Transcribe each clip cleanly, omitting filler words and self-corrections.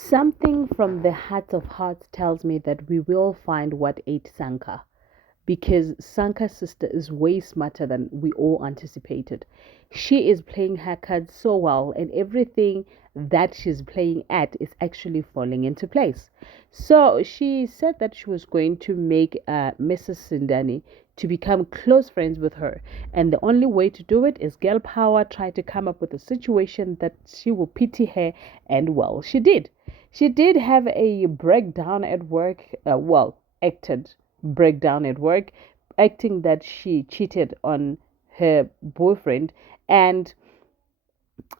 Something from the heart of hearts tells me that we will find what ate Sanka because Sanka's sister is way smarter than we all anticipated. She is playing her cards so well, and everything that she's playing at is actually falling into place. So she said that she was going to make Mrs. Sindani to become close friends with her, and the only way to do it is girl power. Try to come up with a situation that she will pity her, and well, she did. She did have a breakdown at work. Acted breakdown at work, acting that she cheated on her boyfriend, and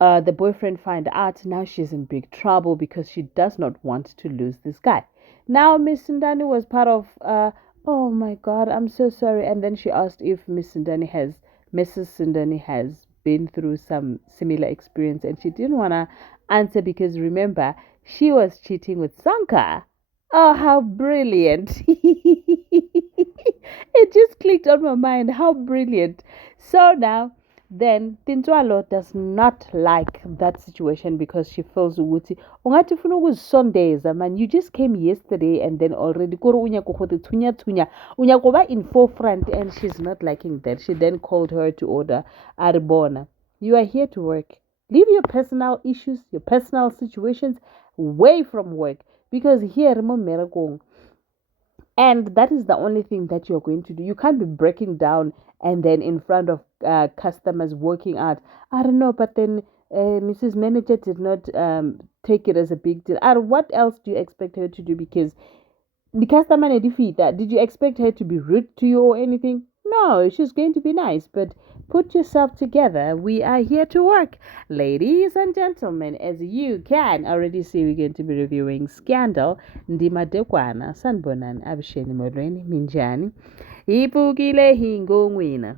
the boyfriend find out. Now she's in big trouble because she does not want to lose this guy. Now Miss Sindani was part of. Oh my God, I'm so sorry. And then she asked if Mrs. Sindani has been through some similar experience, and she didn't wanna answer because remember she was cheating with Sanka. Oh, how brilliant! It just clicked on my mind. How brilliant! So now then Tintswalo does not like that situation because she feels ukuthi ungathi ufuna ukuzisondeza man, you just came yesterday and then already kuri unyako khote thunya thunya unyako ba in forefront, and she's not liking that. She then called her to order. Aribona, you are here to work. Leave your personal issues, your personal situations away from work because here remember, and that is the only thing that you're going to do. You can't be breaking down and then in front of customers working out. I don't know, but then Mrs. Manager did not take it as a big deal. And what else do you expect her to do? Because the customer na defeat that. Did you expect her to be rude to you or anything? No, she's going to be nice, but put yourself together. We are here to work. Ladies and gentlemen, as you can already see, we're going to be reviewing Scandal. Ndima Dekwana, Sanbonan, Absheni Modweni, Minjani. Ipukile hingongwina.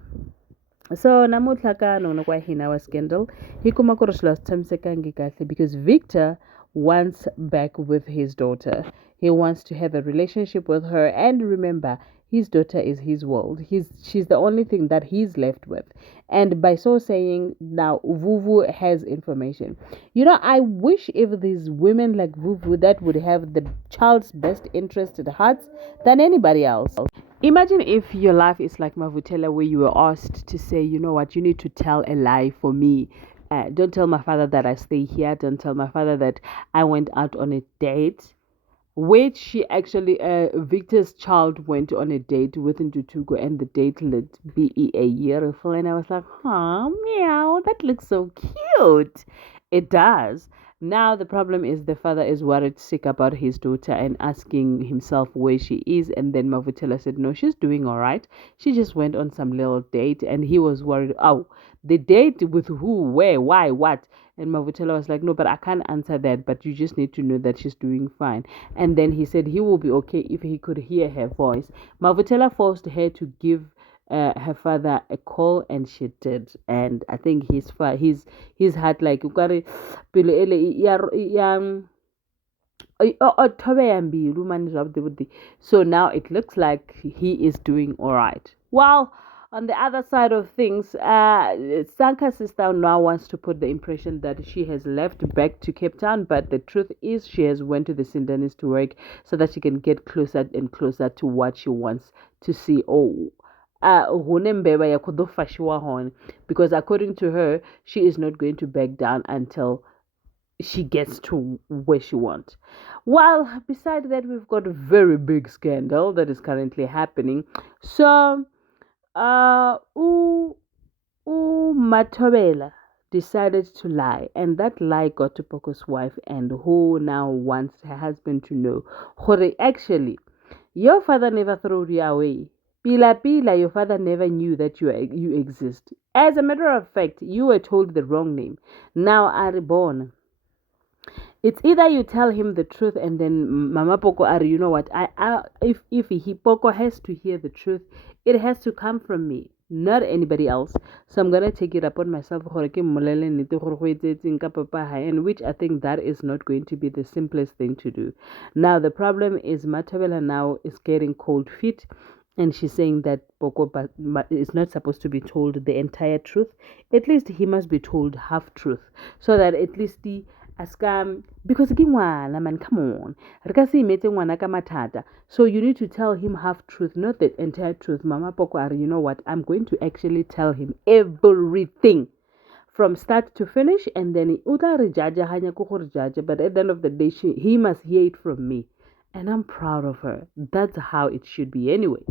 So namutlha ka nona kwa hina wa Scandal hi kuma ku ri swilo swi tshamisekangi kahle because Victor wants back with his daughter. He wants to have a relationship with her, and remember, his daughter is his world. She's the only thing that he's left with. And by so saying, now Vuvu has information. You know, I wish if these women like Vuvu that would have the child's best interest at heart than anybody else. Imagine if your life is like Mavutela, where you were asked to say, you know what, you need to tell a lie for me. Don't tell my father that I stay here. Don't tell my father that I went out on a date. Which she actually, Victor's child went on a date with Ntutugo, and the date lit be a year full. And I was like, huh, meow, that looks so cute. It does. Now the problem is the father is worried sick about his daughter and asking himself where she is. And then Mavutela said, no, she's doing all right. She just went on some little date, and he was worried. Oh, the date with who, where, why, what? And Mavutela was like, no, but I can't answer that. But you just need to know that she's doing fine. And then he said he will be okay if he could hear her voice. Mavutela forced her to give her father a call, and she did. And I think his heart like pelo ele othobe yambili umane zwavhuḓi. So now it looks like he is doing all right. Well, on the other side of things, Sanka's sister now wants to put the impression that she has left back to Cape Town, but the truth is she has went to the Sindanis to work so that she can get closer and closer to what she wants to see. Oh, because according to her, she is not going to back down until she gets to where she wants. Well, besides that, we've got a very big scandal that is currently happening. So, Matobela decided to lie, and that lie got to Poco's wife, and who now wants her husband to know. Hore, actually, your father never threw you away. Pila Pila, your father never knew that you exist. As a matter of fact, you were told the wrong name. Now, Aribon, it's either you tell him the truth and then Mama Poco Ari, you know what? If he Poco has to hear the truth, it has to come from me, not anybody else. So I'm gonna take it upon myself, and which I think that is not going to be the simplest thing to do. Now the problem is Matabela now is getting cold feet. And she's saying that Poco is not supposed to be told the entire truth. At least he must be told half truth, so that at least because ke ngwana man, come on. Re ka se imetse ngwana ka mathata. So you need to tell him half truth, not the entire truth. Mama Poko, you know what? I'm going to actually tell him everything from start to finish, and then uta re judge hanya ko gore judge, but at the end of the day he must hear it from me, and I'm proud of her. That's how it should be anyway.